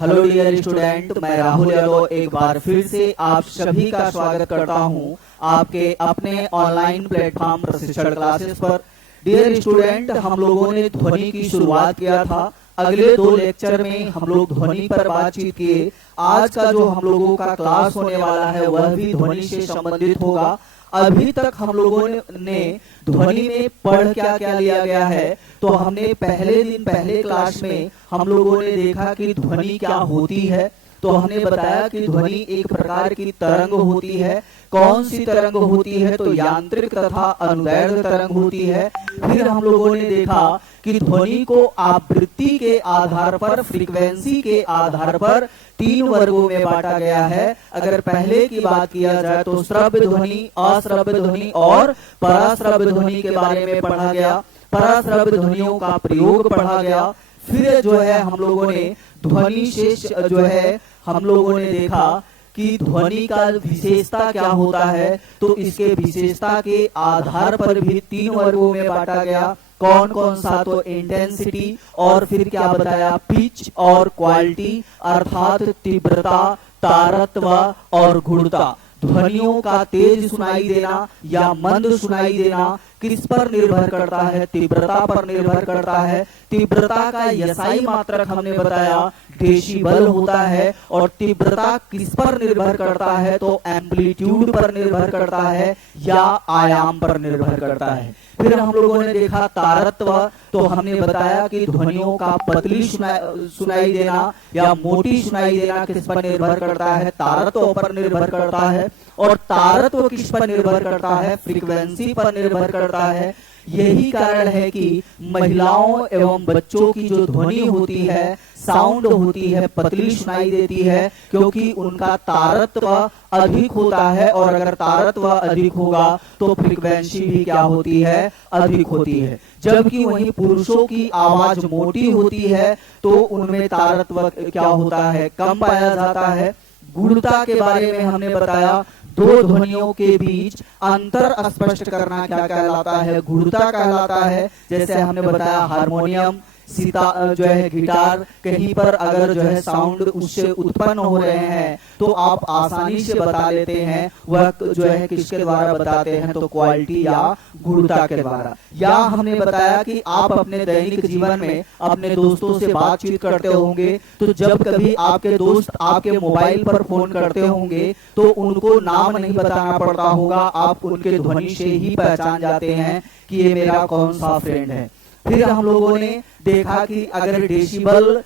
Hello dear student, मैं राहुल यादव एक बार फिर से आप सभी का स्वागत करता हूं आपके अपने ऑनलाइन प्लेटफॉर्म प्रशिक्षण क्लासेस पर। डियर स्टूडेंट, हम लोगों ने ध्वनि की शुरुआत किया था। अगले 2 लेक्चर में हम लोग ध्वनि पर बातचीत किए। आज का जो हम लोगों का क्लास होने वाला है वह भी ध्वनि से संबंधित होगा। अभी तक हम लोगों ने ध्वनि में पढ़ क्या क्या लिया गया है, तो हमने पहले दिन पहले क्लास में हम लोगों ने देखा कि ध्वनि क्या होती है। तो हमने बताया कि ध्वनि एक प्रकार की तरंग होती है। कौन सी तरंग होती है? तो यांत्रिक तथा अनुदैर्ध्य तरंग होती है। फिर हम लोगों ने देखा कि ध्वनि को आवृत्ति के आधार पर, फ्रीक्वेंसी के आधार पर 3 वर्गों में बांटा गया है। अगर पहले की बात किया जाए तो श्रव्य ध्वनि, अश्रव्य ध्वनि और पराश्रव्य ध्वनि के बारे में पढ़ा गया। पराश्रव्य ध्वनियों का प्रयोग पढ़ा गया। फिर जो है हम लोगों ने ध्वनि शेष जो है हम लोगों ने देखा कि ध्वनि का विशेषता क्या होता है। तो इसके विशेषता के आधार पर भी 3 वर्गों में बांटा गया। कौन कौन सा? तो इंटेंसिटी, और फिर क्या बताया? पिच और क्वालिटी, अर्थात तीव्रता, तारत्व और गुणता। ध्वनियों का तेज सुनाई देना या मंद सुनाई देना किस पर निर्भर करता है? तीव्रता पर निर्भर करता है। तीव्रता का यसाई मात्रक हमने बताया डेसिबल होता है। और तीव्रता किस पर निर्भर करता है? तो एम्पलीट्यूड पर निर्भर करता है या आयाम पर निर्भर करता है। फिर हम लोगों ने देखा तारत्व। तो हमने बताया कि ध्वनियों का पतली सुनाई देना या मोटी सुनाई देना किस पर निर्भर करता है? तारत्व पर निर्भर करता है। और तारत्व किस पर निर्भर करता है? फ्रीक्वेंसी पर निर्भर करता है। यही कारण है कि महिलाओं एवं बच्चों की जो ध्वनि होती है, साउंड होती है, पतली सुनाई देती है, क्योंकि उनका तारत्व अधिक होता है। और अगर तारत्व अधिक होगा तो फ्रीक्वेंसी भी क्या होती है? अधिक होती है। जबकि वहीं पुरुषों की आवाज मोटी होती है तो उनमें तारत्व क्या होता है? कम पाया जाता है। गुणता के बारे में हमने बताया 2 ध्वनियों के बीच अंतर स्पष्ट करना क्या कहलाता है? गुणता कहलाता है। जैसे हमने बताया हारमोनियम, सीता जो है गिटार, कहीं पर अगर जो है साउंड उससे उत्पन्न हो रहे हैं तो आप आसानी से बता लेते हैं। वह जो है किसके द्वारा बताते हैं? तो क्वालिटी या गुणता के द्वारा। या हमने बताया कि आप अपने दैनिक जीवन में अपने दोस्तों से बातचीत करते होंगे, तो जब कभी आपके दोस्त आपके मोबाइल पर फोन करते होंगे तो उनको नाम नहीं बताना पड़ता होगा, आप उनके ध्वनि से ही पहचान जाते हैं कि ये मेरा कौन सा फ्रेंड है। फिर हम लोगों ने देखा कि अगर डेसिबल,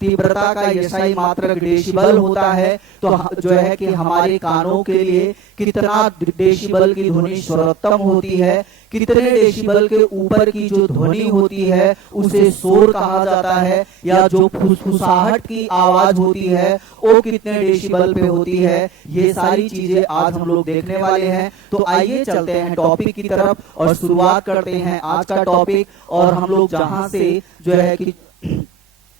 तीव्रता का यसाई मात्रक डेसिबल होता है तो जो है कि हमारे कानों के लिए कितना डेसिबल की ध्वनि सर्वोत्तम होती है, कितने डेसिबल के ऊपर की जो ध्वनि होती है उसे शोर कहा जाता है, या जो फुसफुसाहट की आवाज होती है वो कितने डेसिबल पे होती है। ये सारी चीजें आज हम लोग देखने वाले हैं। तो आइए चलते हैं टॉपिक की तरफ और शुरुआत करते हैं आज का टॉपिक। और हम लोग जहां से जो है कि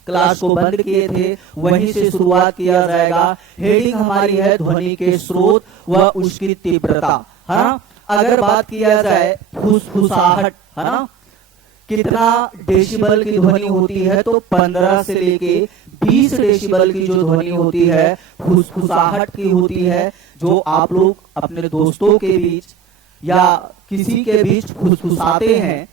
क्लास को बंद किए थे वहीं से शुरुआत किया जाएगा। हेडिंग हमारी है ध्वनि के स्रोत व उसकी तीव्रता, है ना। अगर बात किया जाए फुसफुसाहट, है ना, कितना डेसिबल की ध्वनि होती है? तो 15 से लेके 20 डेसिबल की जो ध्वनि होती है फुसफुसाहट की होती है। जो आप लोग अपने दोस्तों के बीच या किसी के बीच फुसफुसाते हैं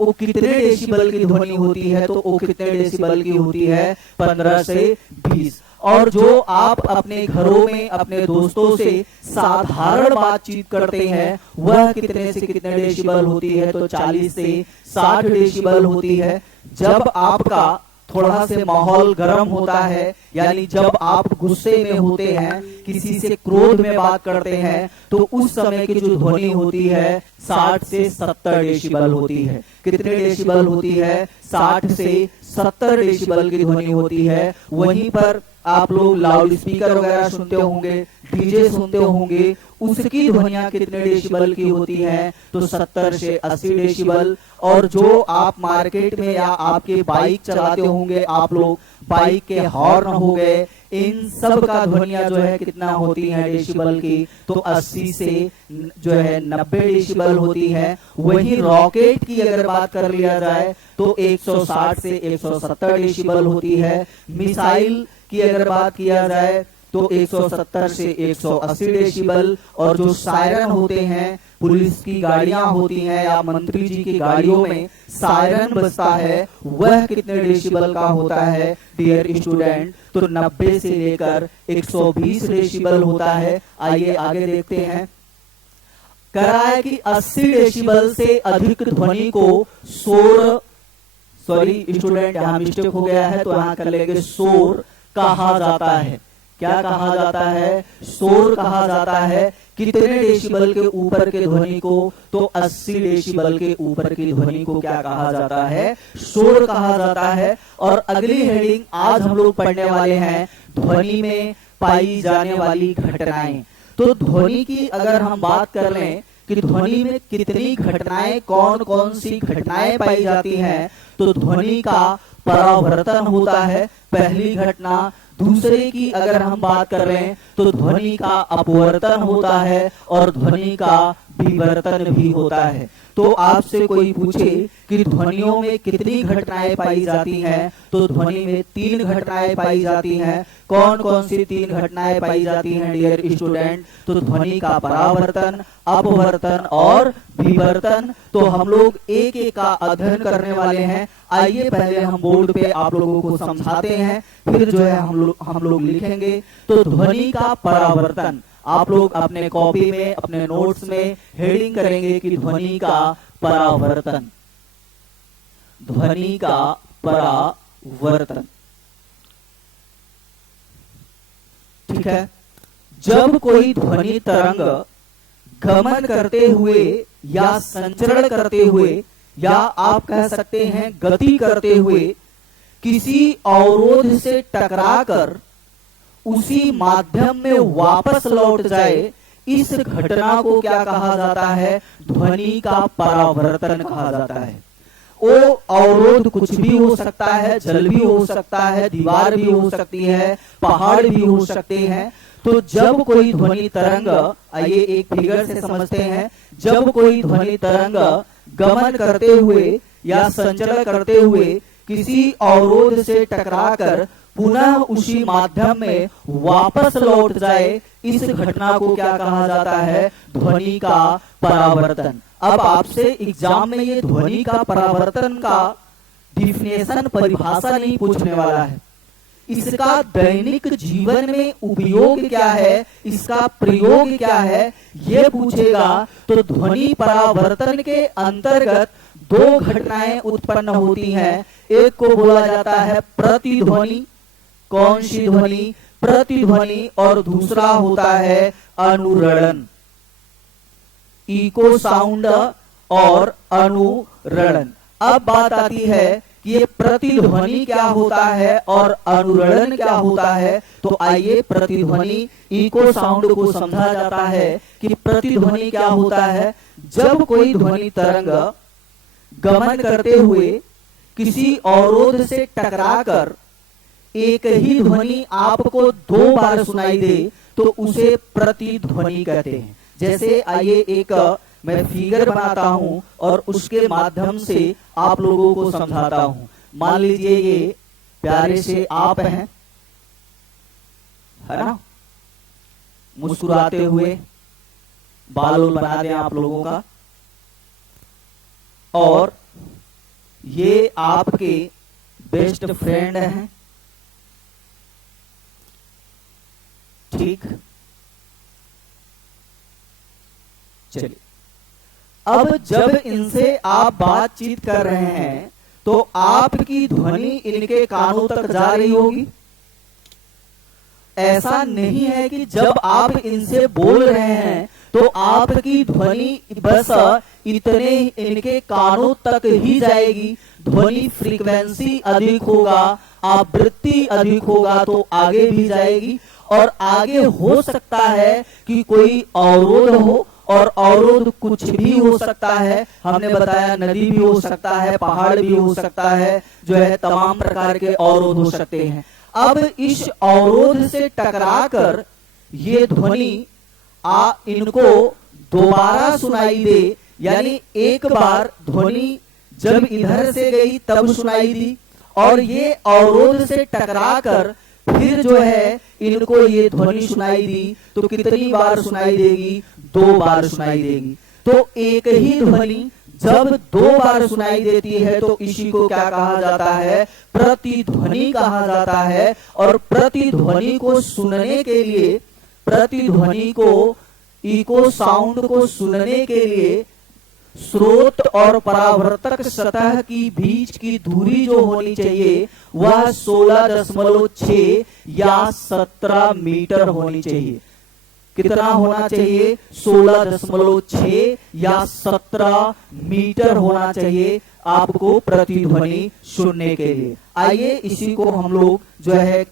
वो कितने डेसिबल की ध्वनि होती है? तो वो कितने डेसिबल की होती है? 15 से 20। और जो आप अपने घरों में अपने दोस्तों से साधारण बातचीत करते हैं वह कितने से कितने डेसिबल होती है? तो 40 से 60 डेसिबल होती है। जब आपका थोड़ा से माहौल गर्म होता है, यानी जब आप गुस्से में होते हैं, किसी से क्रोध में बात करते हैं, तो उस समय की जो ध्वनि होती है 60 से 70 डेसिबल होती है। कितने डेसिबल होती है? 60 से 70 डेसिबल की ध्वनि होती है। वहीं पर आप लोग लाउड स्पीकर वगैरह सुनते होंगे, डीजे सुनते होंगे, उसकी ध्वनियां कितने डेसिबल की होती हैं? तो 70 से 80 डेसिबल। और जो आप मार्केट में या आपके बाइक चलाते होंगे, आप लोग बाइक के हॉर्न हो गए, इन सब का ध्वनिया जो है कितना होती है डेसिबल की? तो 80 से जो है 90 डेसिबल होती है। वहीं रॉकेट की अगर बात कर लिया जाए तो 160 से 170 डेसिबल होती है। मिसाइल की अगर बात किया जाए तो 170 से 180 डेसिबल, और जो सायरन होते हैं, पुलिस की गाड़ियां होती हैं या मंत्री जी की गाड़ियों में सायरन बजता है, वह कितने डेसिबल का होता है डियर स्टूडेंट? तो 90 से लेकर 120 डेसिबल होता है। आइए आगे देखते हैं। कह रहा है कि 80 डेसिबल से अधिक ध्वनि को शोर, सॉरी स्टूडेंट यहाँ मिस्टेक हो गया है, तो यहाँ कर लेंगे शोर कहा जाता है। क्या कहा जाता है? शोर कहा जाता है। कितने डेसिबल के ऊपर के ध्वनि को? तो 80 डेसिबल के ऊपर की ध्वनि को क्या कहा जाता है? शोर कहा जाता है। और अगली हेडिंग आज हम लोग पढ़ने वाले हैं, ध्वनि में पाई जाने वाली घटनाएं। तो ध्वनि की अगर हम बात कर लें कि ध्वनि में कितनी घटनाएं, कौन कौन सी घटनाएं पाई जाती हैं, तो ध्वनि का परावर्तन होता है पहली घटना। दूसरे की अगर हम बात कर लें तो ध्वनि का अपवर्तन होता है और ध्वनि का विवर्तन भी होता है। तो आपसे कोई पूछे कि ध्वनियों में कितनी घटनाएं पाई जाती हैं, तो ध्वनि में 3 घटनाएं पाई जाती हैं। कौन कौन सी 3 घटनाएं पाई जाती हैं डियर स्टूडेंट? तो ध्वनि का परावर्तन, अपवर्तन और विवर्तन। तो हम लोग एक एक का अध्ययन करने वाले हैं। आइए पहले हम बोर्ड पे आप लोगों को समझाते हैं, फिर जो है हम लोग लिखेंगे। तो ध्वनि का परावर्तन, आप लोग अपने कॉपी में, अपने नोट्स में हेडिंग करेंगे कि ध्वनि का परावर्तन, ध्वनि का परावर्तन। ठीक है। जब कोई ध्वनि तरंग गमन करते हुए या संचरण करते हुए, या आप कह सकते हैं गति करते हुए, किसी अवरोध से टकराकर उसी माध्यम में वापस लौट जाए, इस घटना को क्या कहा जाता है? ध्वनि का परावर्तन कहा जाता है। वो अवरोध कुछ भी हो सकता है, जल भी हो सकता है, दीवार भी हो सकती है, पहाड़ भी हो सकते हैं। तो जब कोई ध्वनि तरंग, आइए एक फिगर से समझते हैं, जब कोई ध्वनि तरंग गमन करते हुए या संचरण करते हुए किसी अवरोध से टकराकर पुनः उसी माध्यम में वापस लौट जाए, इस घटना को क्या कहा जाता है? ध्वनि का परावर्तन। अब आपसे एग्जाम में ये ध्वनि का परावर्तन का डिफिनेशन, परिभाषा नहीं पूछने वाला है। इसका दैनिक जीवन में उपयोग क्या है, इसका प्रयोग क्या है, ये पूछेगा। तो ध्वनि परावर्तन के अंतर्गत 2 घटनाएं उत्पन्न होती हैं। एक को बोला जाता है प्रतिध्वनि। कौन सी ध्वनि? प्रतिध्वनि। और दूसरा होता है अनुरणन, इको साउंड और अनुरणन। अब बात आती है कि ये प्रतिध्वनि क्या होता है और अनुरणन क्या होता है। तो आइए प्रतिध्वनि, इको साउंड को समझा जाता है कि प्रतिध्वनि क्या होता है। जब कोई ध्वनि तरंग गमन करते हुए किसी अवरोध से टकराकर एक ही ध्वनि आपको 2 बार सुनाई दे, तो उसे प्रतिध्वनि कहते हैं। जैसे आइए एक मैं फिगर बनाता हूं और उसके माध्यम से आप लोगों को समझाता हूं। मान लीजिए ये प्यारे से आप हैं, है ना, मुस्कुराते हुए, बाल बना दें आप लोगों का, और ये आपके बेस्ट फ्रेंड हैं। ठीक, चलिए। अब जब इनसे आप बातचीत कर रहे हैं तो आपकी ध्वनि इनके कानों तक जा रही होगी। ऐसा नहीं है कि जब आप इनसे बोल रहे हैं तो आपकी ध्वनि बस इतने इनके कानों तक ही जाएगी। ध्वनि फ्रीक्वेंसी अधिक होगा, आवृत्ति अधिक होगा तो आगे भी जाएगी। और आगे हो सकता है कि कोई अवरोध हो, और अवरोध कुछ भी हो सकता है। हमने बताया नदी भी हो सकता है, पहाड़ भी हो सकता है, जो है तमाम प्रकार के अवरोध हो सकते हैं। अब इस अवरोध से टकराकर ये ध्वनि इनको दोबारा सुनाई दे, यानी एक बार ध्वनि जब इधर से गई तब सुनाई दी, और ये अवरोध से टकराकर फिर जो है इनको ये ध्वनि सुनाई दी तो कितनी बार सुनाई देगी? 2 बार सुनाई देगी। तो एक ही ध्वनि जब 2 बार सुनाई देती है तो इसी को क्या कहा जाता है? प्रतिध्वनि कहा जाता है। और प्रतिध्वनि को सुनने के लिए, प्रतिध्वनि को, इको साउंड को सुनने के लिए स्रोत और परावर्तक सतह की बीच की दूरी जो होनी चाहिए वह 16.6 या 17 मीटर होनी चाहिए। कितना होना चाहिए? 16.6 या 17 मीटर होना चाहिए आपको प्रतिध्वनि सुनने के लिए। आइए इसी को हम लोग जो है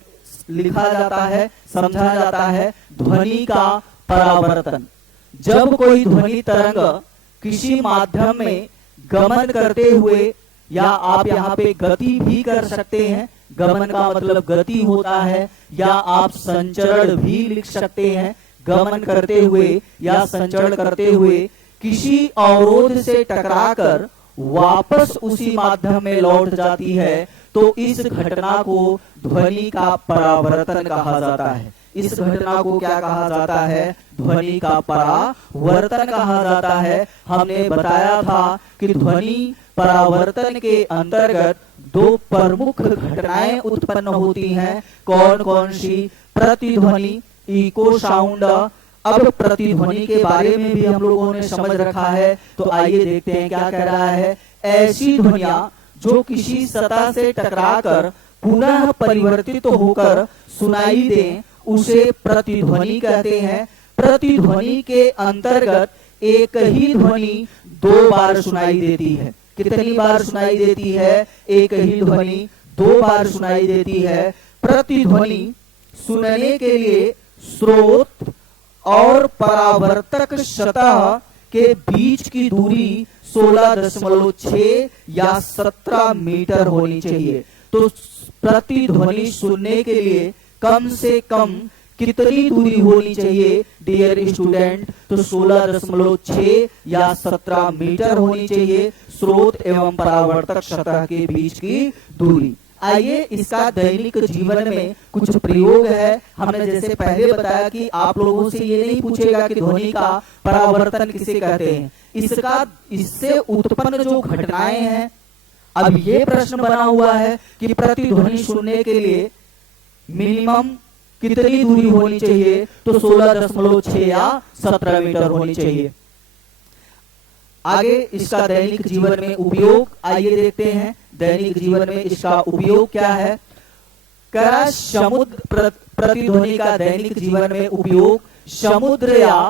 लिखा जाता है, समझा जाता है ध्वनि का परावर्तन। जब कोई ध्वनि तरंग किसी माध्यम में गमन करते हुए, या आप यहाँ पे गति भी कर सकते हैं, गमन का मतलब गति होता है, या आप संचरण भी लिख सकते हैं, गमन करते हुए या संचरण करते हुए किसी अवरोध से टकराकर वापस उसी माध्यम में लौट जाती है तो इस घटना को ध्वनि का परावर्तन कहा जाता है। इस घटना को क्या कहा जाता है? ध्वनि का परावर्तन कहा जाता है। हमने बताया था कि ध्वनि परावर्तन के अंतर्गत 2 प्रमुख घटनाएं उत्पन्न होती हैं। कौन कौन सी? प्रतिध्वनि, इको साउंड। अब प्रतिध्वनि के बारे में भी हम लोगों ने समझ रखा है, तो आइए देखते हैं क्या कह रहा है। ऐसी ध्वनियां जो किसी सतह से टकराकर पुनः परिवर्तित होकर सुनाई दें उसे प्रतिध्वनि कहते हैं। प्रतिध्वनि के अंतर्गत एक ही ध्वनि 2 बार सुनाई देती है। कितनी बार सुनाई देती है? एक ही ध्वनि 2 बार सुनाई देती है। प्रतिध्वनि सुनने के लिए स्रोत और परावर्तक सतह के बीच की दूरी 16.6 या 17 मीटर होनी चाहिए। तो प्रतिध्वनि सुनने के लिए कम से कम कितनी दूरी होनी चाहिए डियर स्टूडेंट? तो 16.6 या 17 मीटर होनी चाहिए स्रोत एवं परावर्तक सतह के बीच की दूरी। आइए इसका दैनिक जीवन में कुछ प्रयोग है। हमने जैसे पहले बताया कि आप लोगों से ये नहीं पूछेगा कि ध्वनि का परावर्तन किसे कहते हैं, इससे उत्पन्न जो घटनाएं हैं। अब ये प्रश्न बना हुआ है कि प्रतिध्वनि सुनने के लिए मिनिमम कितनी दूरी होनी चाहिए? तो 16.6 या 17 मीटर होनी चाहिए। आगे इसका दैनिक जीवन में उपयोग आइए देखते हैं। दैनिक जीवन में इसका उपयोग क्या है? क्या समुद्र प्रतिध्वनि का दैनिक जीवन में उपयोग समुद्र या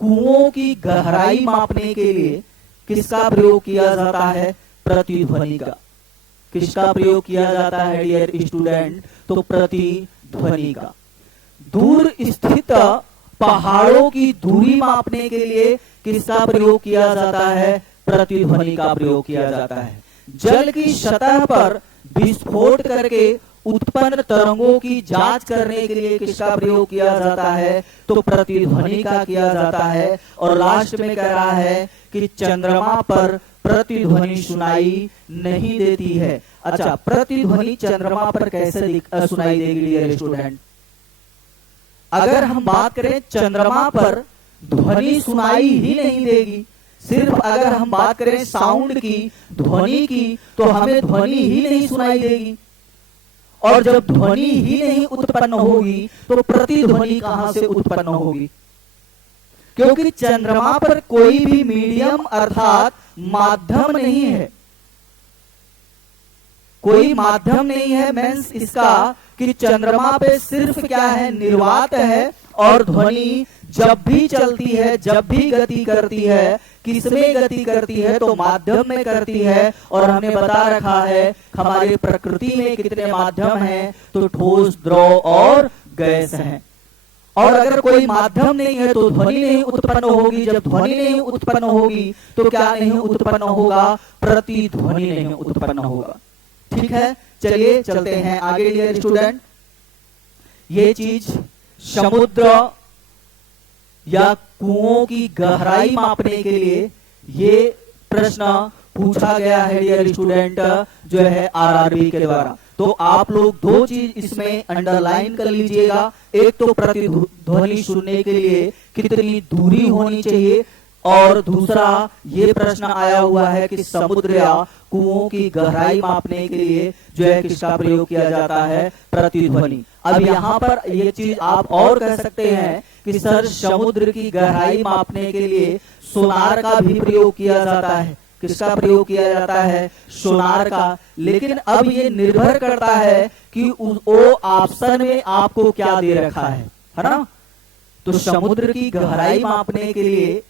कुओं की गहराई मापने के लिए किसका प्रयोग किया जाता है? प्रतिध्वनि का। किसका प्रयोग किया जाता है डियर स्टूडेंट? तो प्रतिध्वनि का। दूर स्थित पहाड़ों की दूरी मापने के लिए किसका प्रयोग किया जाता है? प्रतिध्वनि का प्रयोग किया जाता है। जल की सतह पर विस्फोट करके उत्पन्न तरंगों की जांच करने के लिए किसका प्रयोग किया जाता है? तो प्रतिध्वनि का किया जाता है। और लास्ट में कह रहा है कि चंद्रमा पर प्रतिध्वनि सुनाई नहीं देती है। अच्छा, प्रतिध्वनि चंद्रमा पर कैसे सुनाई देगी डियर स्टूडेंट? अगर हम बात करें चंद्रमा पर ध्वनि सुनाई ही नहीं देगी। सिर्फ अगर हम बात करें साउंड की, ध्वनि की, तो हमें ध्वनि ही नहीं सुनाई देगी। और जब ध्वनि ही नहीं उत्पन्न होगी तो प्रतिध्वनि कहां से उत्पन्न होगी? क्योंकि चंद्रमा पर कोई भी मीडियम अर्थात माध्यम नहीं है। कोई माध्यम नहीं है मीन्स इसका कि चंद्रमा पे सिर्फ क्या है? निर्वात है। और ध्वनि जब भी चलती है, जब भी गति करती है, किसमें गति करती है? तो माध्यम में करती है। और हमने बता रखा है हमारी प्रकृति में कितने माध्यम हैं? तो ठोस, द्रव और गैस हैं। और अगर कोई माध्यम नहीं है तो ध्वनि नहीं उत्पन्न होगी। जब ध्वनि नहीं उत्पन्न होगी तो क्या नहीं उत्पन्न होगा? प्रतिध्वनि नहीं उत्पन्न होगा। ठीक है, चलिए चलते हैं आगे डियर स्टूडेंट। ये चीज समुद्र या कुओं की गहराई मापने के लिए ये प्रश्न पूछा गया है डियर स्टूडेंट, जो है आरआरबी के द्वारा। तो आप लोग दो चीज इसमें अंडरलाइन कर लीजिएगा। एक तो प्रतिध्वनि सुनने के लिए कितनी दूरी होनी चाहिए, और दूसरा ये प्रश्न आया हुआ है कि समुद्र या कुओं की गहराई मापने के लिए जो है किसका प्रयोग किया जाता है, प्रतिध्वनि। अब यहाँ पर ये चीज आप और कह सकते हैं कि सर समुद्र की गहराई मापने के लिए सोनार का भी प्रयोग किया जाता है। किसका प्रयोग किया जाता है, सोनार का। लेकिन अब ये निर्भर करता है कि वो ऑप्शन में आपको क्या दे रखा है ना। तो समुद्र की गहराई मापने के लिए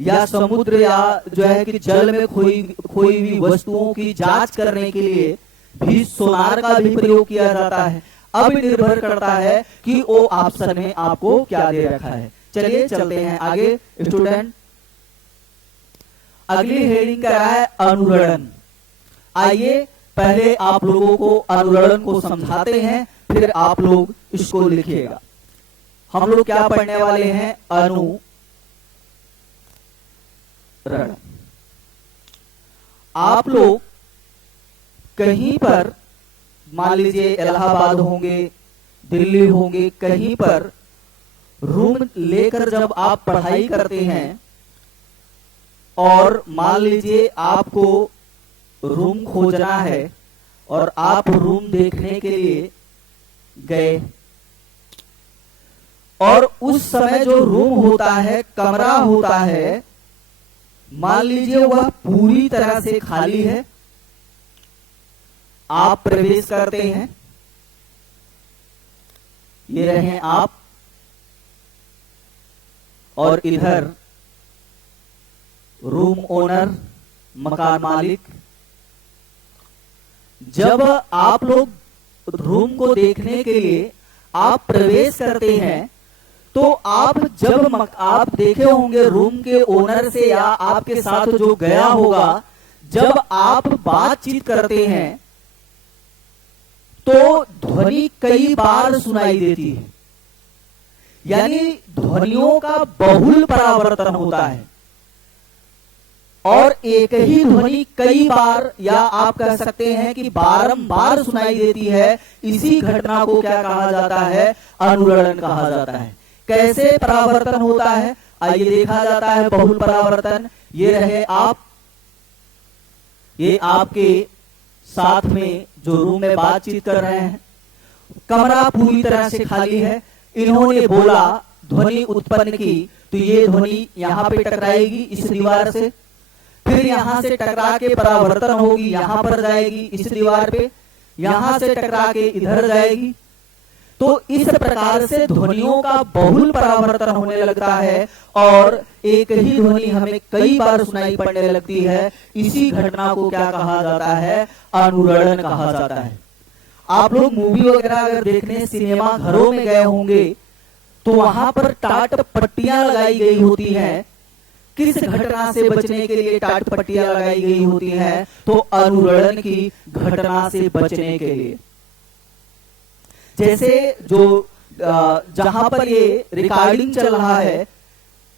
या समुद्र या जो है कि जल में खोई हुई वस्तुओं की जांच करने के लिए भी सोनार का भी प्रयोग किया जाता है। अब निर्भर करता है कि वो ऑप्शन में आपको क्या दे रखा है। चलिए चलते हैं आगे स्टूडेंट। अगली हेडिंग क्या है, अनुरणन। आइए पहले आप लोगों को अनुरणन को समझाते हैं, फिर आप लोग इसको लिखिएगा। हम लोग क्या पढ़ने वाले हैं, अनुरणन। आप लोग कहीं पर मान लीजिए इलाहाबाद होंगे, दिल्ली होंगे, कहीं पर रूम लेकर जब आप पढ़ाई करते हैं और मान लीजिए आपको रूम खोजना है और आप रूम देखने के लिए गए, और उस समय जो रूम होता है, कमरा होता है, मान लीजिए वह पूरी तरह से खाली है। आप प्रवेश करते हैं, ये रहे आप, और इधर रूम ओनर, मकान मालिक। जब आप लोग रूम को देखने के लिए आप प्रवेश करते हैं, तो आप जब आप देखे होंगे रूम के ओनर से या आपके साथ जो गया होगा, जब आप बातचीत करते हैं तो ध्वनि कई बार सुनाई देती है, यानी ध्वनियों का बहुल परावर्तन होता है, और एक ही ध्वनि कई बार या आप कह सकते हैं कि बारंबार सुनाई देती है। इसी घटना को क्या कहा जाता है, अनुरणन कहा जाता है। कैसे परावर्तन होता है, आइए देखा जाता है बहुल परावर्तन। ये रहे आप, ये आपके साथ में जो रूम में बातचीत कर रहे हैं, कमरा पूरी तरह से खाली है। इन्होंने बोला, ध्वनि उत्पन्न की, तो ये ध्वनि यहाँ पे टकराएगी इस दीवार से, फिर यहां से टकरा के परावर्तन होगी, यहां पर जाएगी इस दीवार पे, यहां से टकरा के इधर जाएगी। तो इस प्रकार से ध्वनियों का बहुल परावर्तन होने लगता है और एक ही ध्वनि हमें कई बार सुनाई पड़ने लगती है। इसी घटना को क्या कहा जाता है, अनुरणन कहा जाता है। आप लोग मूवी वगैरह अगर देखने सिनेमा घरों में गए होंगे तो वहां पर टाट पट्टियां लगाई गई होती हैं। किस घटना से बचने के लिए टाट पट्टियां लगाई गई होती हैं, तो अनुरणन की घटना से बचने के लिए। जैसे जो जहां पर ये रिकॉर्डिंग चल रहा है,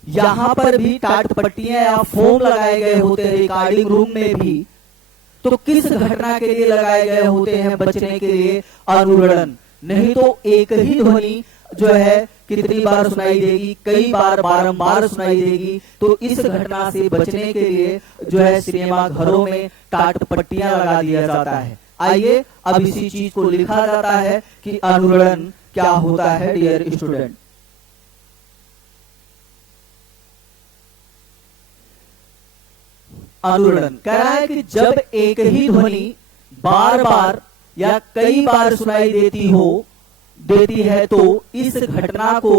यहां पर भी टाट पट्टियां या फोम लगाए गए होते हैं रिकॉर्डिंग रूम में भी। तो किस घटना के लिए लगाए गए होते हैं, बचने के लिए, अनुरणन। नहीं तो एक ही ध्वनि जो है कितनी बार सुनाई देगी, कई बार बारंबार सुनाई देगी। तो इस घटना से बचने के लिए जो है सिनेमा घरों में टाट पट्टियां लगा दिया जाता है। आइए अब इसी चीज को लिखा जाता है कि अनुरणन क्या होता है डियर स्टूडेंट। अनुरणन कह रहा है कि जब एक ही ध्वनि बार बार या कई बार सुनाई देती है तो इस घटना को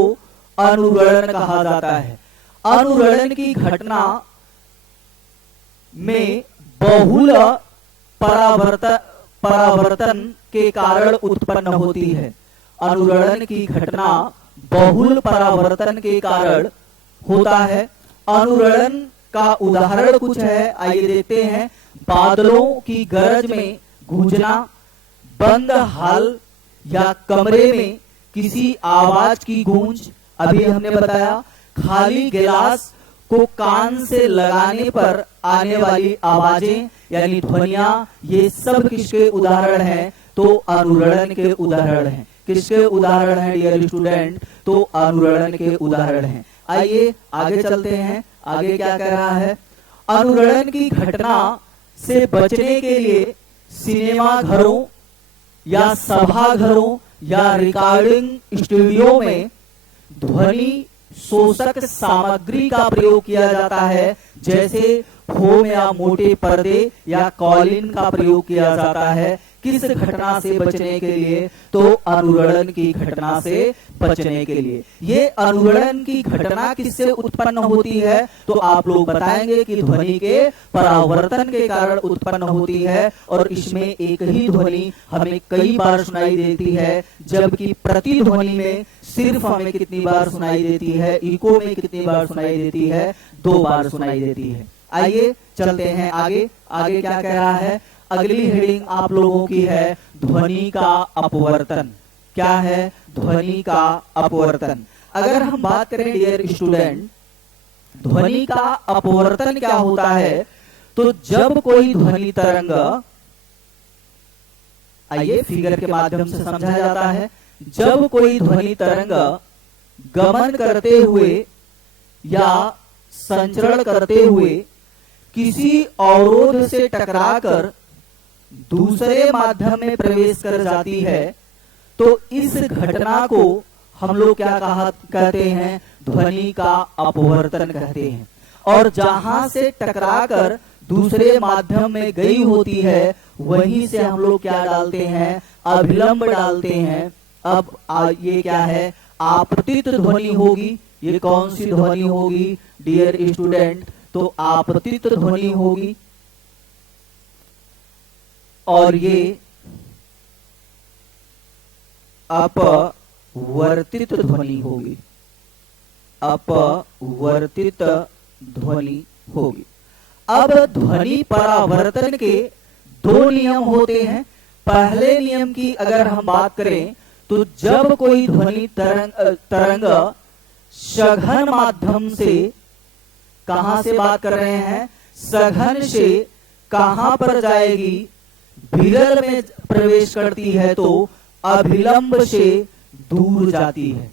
अनुरणन कहा जाता है। अनुरणन की घटना में बहुल परावर्तन के कारण उत्पन्न होती है। अनुरणन की घटना बहुल परावर्तन के कारण होता है। अनुरणन का उदाहरण कुछ है, आइए देखते हैं। बादलों की गरज में गूंजना, बंद हॉल या कमरे में किसी आवाज की गूंज, अभी हमने बताया। खाली गिलास को कान से लगाने पर आने वाली आवाजें यानी ध्वनियां, ये सब किसके उदाहरण हैं, तो अनुरणन के उदाहरण हैं। किसके उदाहरण हैं डियर स्टूडेंट? तो अनुरणन के उदाहरण हैं। आइए आगे चलते हैं। आगे क्या कह रहा है? अनुरणन की घटना से बचने के लिए सिनेमा घरों या सभा घरों या रिकॉर्डिंग स्टूडियो में ध्वनि शोषक सामग्री का प्रयोग किया जाता है, जैसे फोम या मोटे पर्दे या कॉलिन का प्रयोग किया जाता है। किस घटना से बचने के लिए? तो अनुरणन की घटना से बचने के लिए। ये अनुरणन की घटना किससे उत्पन्न होती है? तो आप लोग बताएंगे कि ध्वनि के परावर्तन के कारण उत्पन्न होती है, और इसमें एक ही ध्वनि हमें कई बार सुनाई देती है, जबकि प्रतिध्वनि में सिर्फ हमें कितनी बार सुनाई देती है? इको में कितनी बार सुनाई देती है? 2 बार सुनाई देती है। आइए चलते हैं आगे। आगे क्या कह रहा है? अगली हेडिंग आप लोगों की है ध्वनि का अपवर्तन। क्या है? ध्वनि का अपवर्तन। अगर हम बात करें डियर स्टूडेंट, ध्वनि का अपवर्तन क्या होता है? तो जब कोई ध्वनि तरंग, आइए फिगर के माध्यम से समझाया जाता है। जब कोई ध्वनि तरंग गमन करते हुए या संचरण करते हुए किसी अवरोध से टकराकर दूसरे माध्यम में प्रवेश कर जाती है, तो इस घटना को हम लोग क्या कहते हैं? ध्वनि का अपवर्तन कहते हैं। और जहां से टकराकर दूसरे माध्यम में गई होती है, वहीं से हम लोग क्या डालते हैं? अभिलंब डालते हैं। अब ये क्या है? आपतित ध्वनि होगी। ये कौन सी ध्वनि होगी डियर स्टूडेंट? तो आपतित ध्वनि होगी। और ये अपवर्तित ध्वनि होगी। अपवर्तित ध्वनि होगी। अब ध्वनि परावर्तन के 2 नियम होते हैं। पहले नियम की अगर हम बात करें, तो जब कोई ध्वनि तरंग सघन माध्यम से, कहां से बात कर रहे हैं? सघन से कहां पर जाएगी? विरल में प्रवेश करती है, तो अभिलंब से दूर जाती है।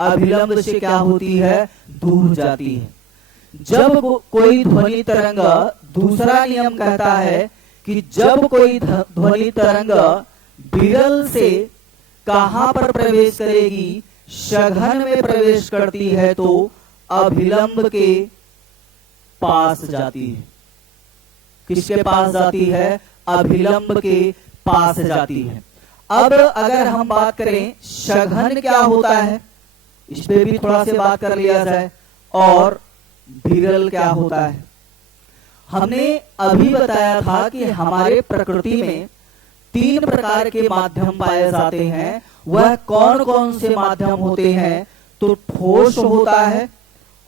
अभिलंब से क्या होती है? दूर जाती है। जब कोई ध्वनि तरंग, दूसरा नियम कहता है कि जब कोई ध्वनि तरंग विरल से कहां पर प्रवेश करेगी? सघन में प्रवेश करती है, तो अभिलंब के पास जाती है। किसके पास जाती है? अभिलंब के पास जाती है। अब अगर हम बात करें सघन क्या होता है, इस पे भी थोड़ा से बात कर लिया जाए। और विरल क्या होता है? हमने अभी बताया था कि हमारे प्रकृति में 3 प्रकार के माध्यम पाए जाते हैं। वह कौन कौन से माध्यम होते हैं? तो ठोस होता है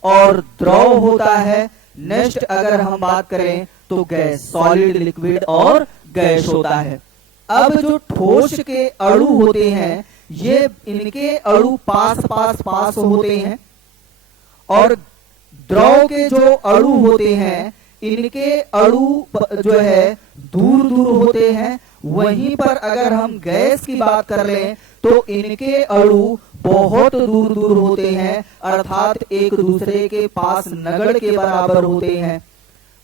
और द्रव होता है। नेक्स्ट अगर हम बात करें तो गैस, सॉलिड, लिक्विड और गैस होता है। अब जो ठोस के अणु होते हैं, ये इनके अणु पास पास पास होते हैं, और द्रव के जो अणु होते हैं, इनके अणु जो है दूर दूर होते हैं। वहीं पर अगर हम गैस की बात कर लें, तो इनके अणु बहुत दूर दूर होते हैं, अर्थात एक दूसरे के पास नगड़ के बराबर होते हैं।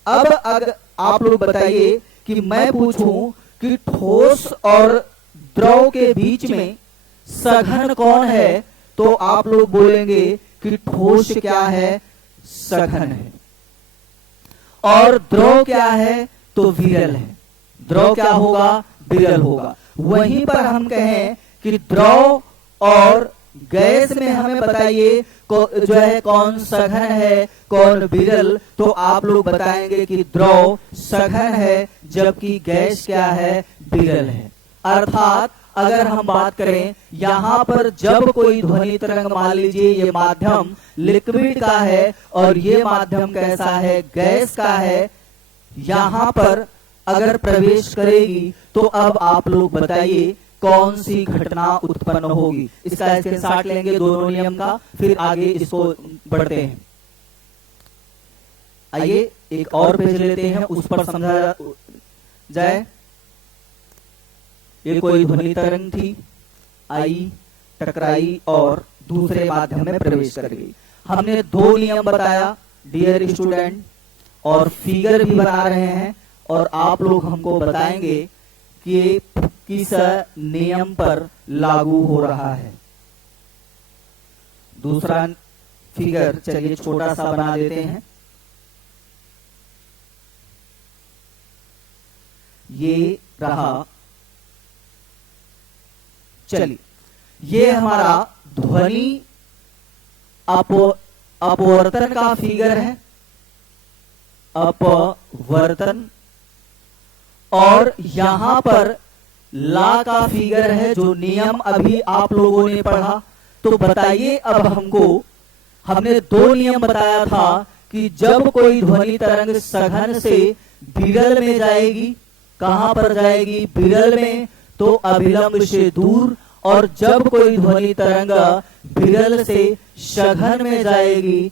अब अगर आप लोग बताइए कि मैं पूछूं कि ठोस और द्रव के बीच में सघन कौन है, तो आप लोग बोलेंगे कि ठोस क्या है? सघन है। और द्रव क्या है? तो विरल है। द्रव क्या होगा? विरल होगा। वहीं पर हम कहें कि द्रव और गैस में हमें बताइए जो है कौन सघन है, कौन विरल, तो आप लोग बताएंगे कि द्रव सघन है, जबकि गैस क्या है? विरल है। अर्थात अगर हम बात करें यहाँ पर जब कोई ध्वनि तरंग, मान लीजिए ये माध्यम लिक्विड का है और ये माध्यम कैसा है? गैस का है। यहाँ पर अगर प्रवेश करेगी, तो अब आप लोग बताइए कौन सी घटना उत्पन्न होगी? इसका स्क्रीनशॉट लेंगे दोनों नियम का, फिर आगे इसको बढ़ते हैं। आइए एक और पेज लेते हैं, उस पर समझा जाए। ये कोई ध्वनि तरंग थी, आई, टकराई और दूसरे माध्यम में प्रवेश कर गई। हमने दो नियम बताया डियर स्टूडेंट, और फिगर भी बना रहे हैं, और आप लोग हमको बताएंगे कि किस नियम पर लागू हो रहा है। दूसरा फिगर चलिए छोटा सा बना देते हैं। ये रहा, चलिए ये हमारा ध्वनि अपवर्तन का फिगर है, अपवर्तन, और यहां पर ला का फिगर है जो नियम अभी आप लोगों ने पढ़ा। तो बताइए अब हमको, हमने दो नियम बताया था कि जब कोई ध्वनि तरंग सघन से विरल में जाएगी, कहां पर जाएगी? विरल में, तो अभिलंब से दूर, और जब कोई ध्वनि तरंग विरल से सघन में जाएगी,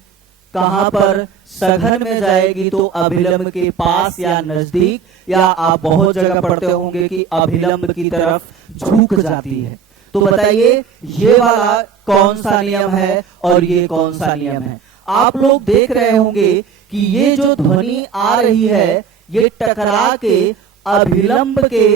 कहां पर? सघन में जाएगी तो अभिलंब के पास या नजदीक, या आप बहुत जगह पढ़ते होंगे कि अभिलंब की तरफ झुक जाती है। तो बताइए ये वाला कौन सा नियम है और ये कौन सा नियम है? आप लोग देख रहे होंगे कि ये जो ध्वनि आ रही है ये टकरा के अभिलंब के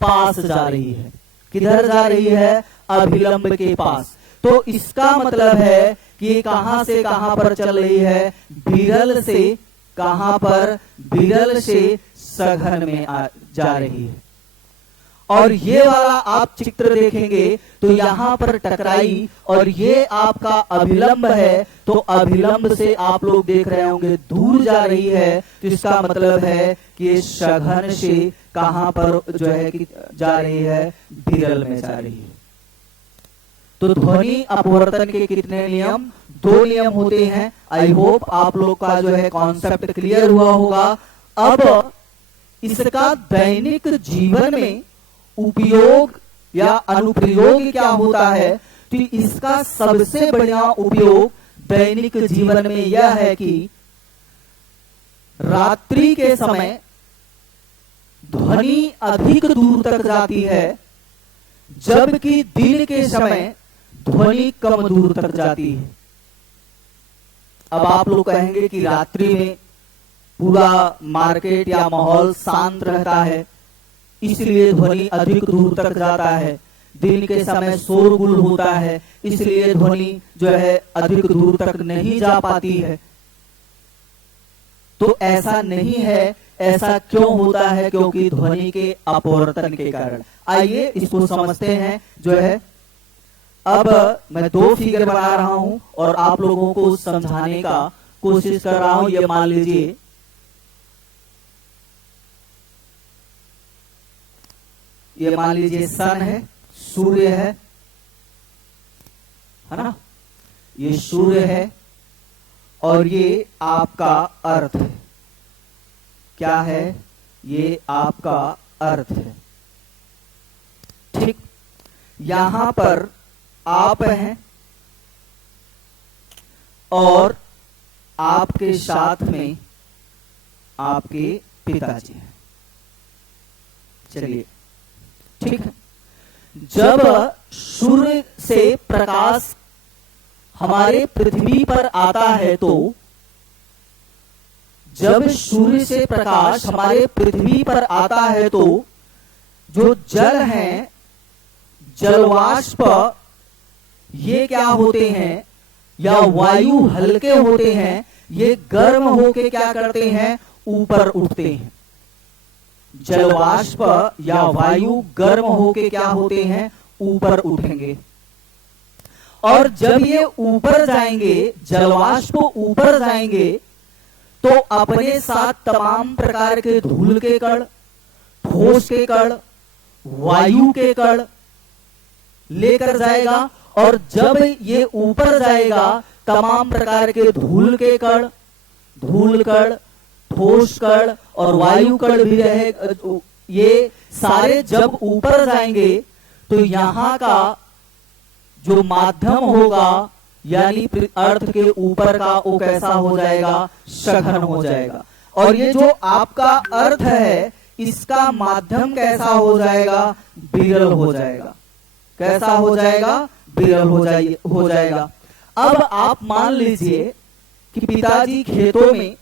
पास जा रही है। किधर जा रही है? अभिलंब के पास। तो इसका मतलब है कि ये कहां से कहां पर चल रही है? विरल से कहां पर? विरल से सघन में जा रही है। और ये वाला आप चित्र देखेंगे तो यहां पर टकराई, और ये आपका अभिलंब है, तो अभिलंब से आप लोग देख रहे होंगे दूर जा रही है। तो इसका मतलब है कि ये सघन से कहां पर जो है कि जा रही है? विरल में जा रही है। तो ध्वनि अपवर्तन के कितने नियम? दो नियम होते हैं। आई होप आप लोग का जो है कॉन्सेप्ट क्लियर हुआ होगा। अब इसका दैनिक जीवन में उपयोग या अनुप्रयोग क्या होता है? तो इसका सबसे बढ़िया उपयोग दैनिक जीवन में यह है कि रात्रि के समय ध्वनि अधिक दूर तक जाती है, जबकि दिन के समय ध्वनि कम दूर तक जाती है। अब आप लोग कहेंगे कि रात्रि में पूरा मार्केट या माहौल शांत रहता है, इसलिए ध्वनि अधिक दूर तक जाता है। दिन के समय शोरगुल होता है, इसलिए ध्वनि जो है अधिक दूर तक नहीं जा पाती है। तो ऐसा नहीं है। ऐसा क्यों होता है? क्योंकि ध्वनि के अपवर्तन के कारण। आइए इसको समझते हैं जो है। अब मैं दो फिगर बना रहा हूं और आप लोगों को समझाने का कोशिश कर रहा हूं। ये मान लीजिए सन है, सूर्य है ना? ये सूर्य है और ये आपका अर्थ है। क्या है? ये आपका अर्थ है। ठीक, यहां पर आप हैं और आपके साथ में आपके पिताजी हैं। चलिए ठीक है। जब सूर्य से प्रकाश हमारे पृथ्वी पर आता है, तो जब सूर्य से प्रकाश हमारे पृथ्वी पर आता है तो जो जल है, जलवाष्प, ये क्या होते हैं? या वायु हल्के होते हैं, ये गर्म होके क्या करते हैं? ऊपर उठते हैं। जलवाष्प या वायु गर्म होके क्या होते हैं? ऊपर उठेंगे। और जब ये ऊपर जाएंगे, जलवाष्प ऊपर जाएंगे, तो अपने साथ तमाम प्रकार के धूल के कण, ठोस के कण, वायु के कण लेकर जाएगा। और जब ये ऊपर जाएगा, तमाम प्रकार के धूल के कण, धूल कण, ठोस कण और वायु कण भी रहे, ये सारे जब ऊपर जाएंगे तो यहां का जो माध्यम होगा, यानी अर्थ के ऊपर का, वो कैसा हो जाएगा? सघन हो जाएगा। और ये जो आपका अर्थ है, इसका माध्यम कैसा हो जाएगा? विरल हो जाएगा। कैसा हो जाएगा? विरल हो जाएगा। अब आप मान लीजिए कि पिताजी खेतों में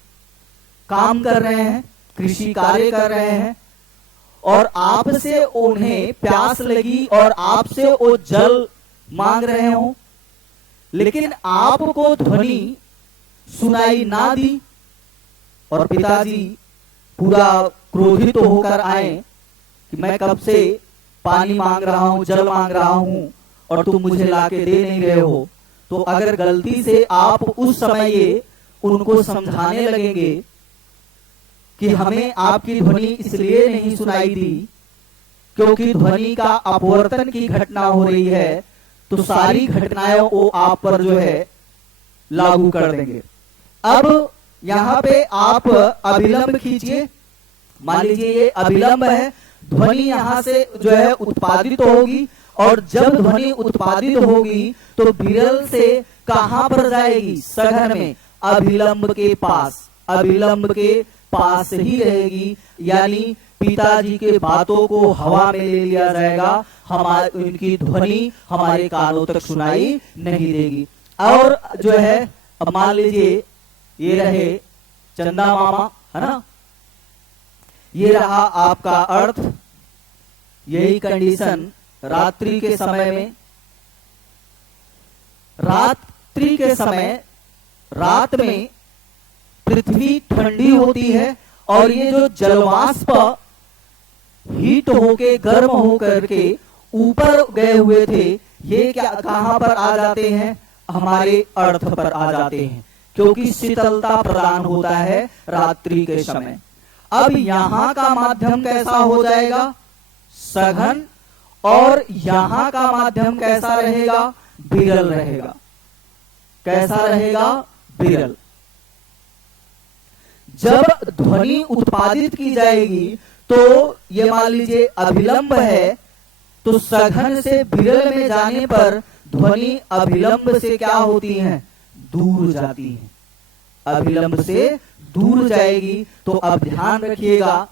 काम कर रहे हैं, कृषि कार्य कर रहे हैं, और आपसे उन्हें प्यास लगी और आपसे वो जल मांग रहे हो, लेकिन आपको ध्वनि सुनाई ना दी, और पिताजी पूरा क्रोधित होकर आए कि मैं कब से पानी मांग रहा हूं, जल मांग रहा हूं, और तुम मुझे लाके दे नहीं रहे हो। तो अगर गलती से आप उस समय ये उनको समझाने लगेंगे कि हमें आपकी ध्वनि इसलिए नहीं सुनाई दी क्योंकि ध्वनि का अपवर्तन की घटना हो रही है, तो सारी घटनाएं वो आप पर जो है लागू कर देंगे। अब यहां पे आप अभिलंब खींचिए। मान लीजिए ये अभिलंब है, ध्वनि यहां से जो है उत्पादित होगी, और जब ध्वनि उत्पादित होगी तो विरल से कहां पर जाएगी? सघन में, अभिलंब के पास। अभिलंब के पास ही रहेगी, यानी पिताजी के बातों को हवा में ले लिया जाएगा, हमारी उनकी ध्वनि हमारे कानों तक सुनाई नहीं देगी। और जो है अब मान लीजिए ये रहे चंदा मामा, है ना, ये रहा आपका अर्थ। यही कंडीशन रात्रि के समय में, रात्रि के समय, रात में पृथ्वी ठंडी होती है, और ये जो जलवाष्प हीट होके गर्म होकर के ऊपर गए हुए थे, ये क्या कहां पर आ जाते हैं? हमारे अर्थ पर आ जाते हैं, क्योंकि शीतलता प्रदान होता है रात्रि के समय। अब यहां का माध्यम कैसा हो जाएगा? सघन, और यहां का माध्यम कैसा रहेगा? विरल रहेगा। कैसा रहेगा? विरल। जब ध्वनि उत्पादित की जाएगी तो ये मान लीजिए अभिलंब है, तो सघन से विरल में जाने पर ध्वनि अभिलंब से क्या होती है? दूर जाती है। अभिलंब से दूर जाएगी। तो अब ध्यान रखिएगा,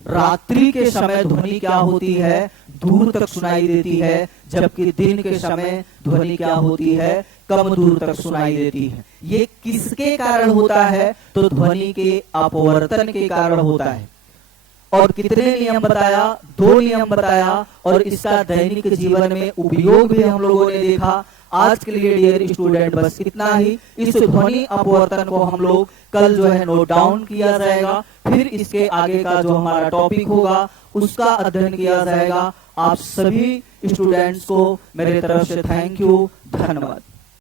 रात्रि के समय ध्वनि क्या होती है? दूर तक सुनाई देती है, जबकि दिन के समय ध्वनि क्या होती है? कम दूर तक सुनाई देती है। ये किसके कारण होता है? तो ध्वनि के अपवर्तन के कारण होता है। और कितने नियम बताया? 2 नियम बताया, और इसका दैनिक जीवन में उपयोग भी हम लोगों ने देखा। आज के लिए डियर स्टूडेंट बस इतना ही। इस ध्वनि अपवर्तन को हम लोग कल जो है नोट डाउन किया जाएगा, फिर इसके आगे का जो हमारा टॉपिक होगा उसका अध्ययन किया जाएगा। आप सभी स्टूडेंट्स को मेरे तरफ से थैंक यू, धन्यवाद।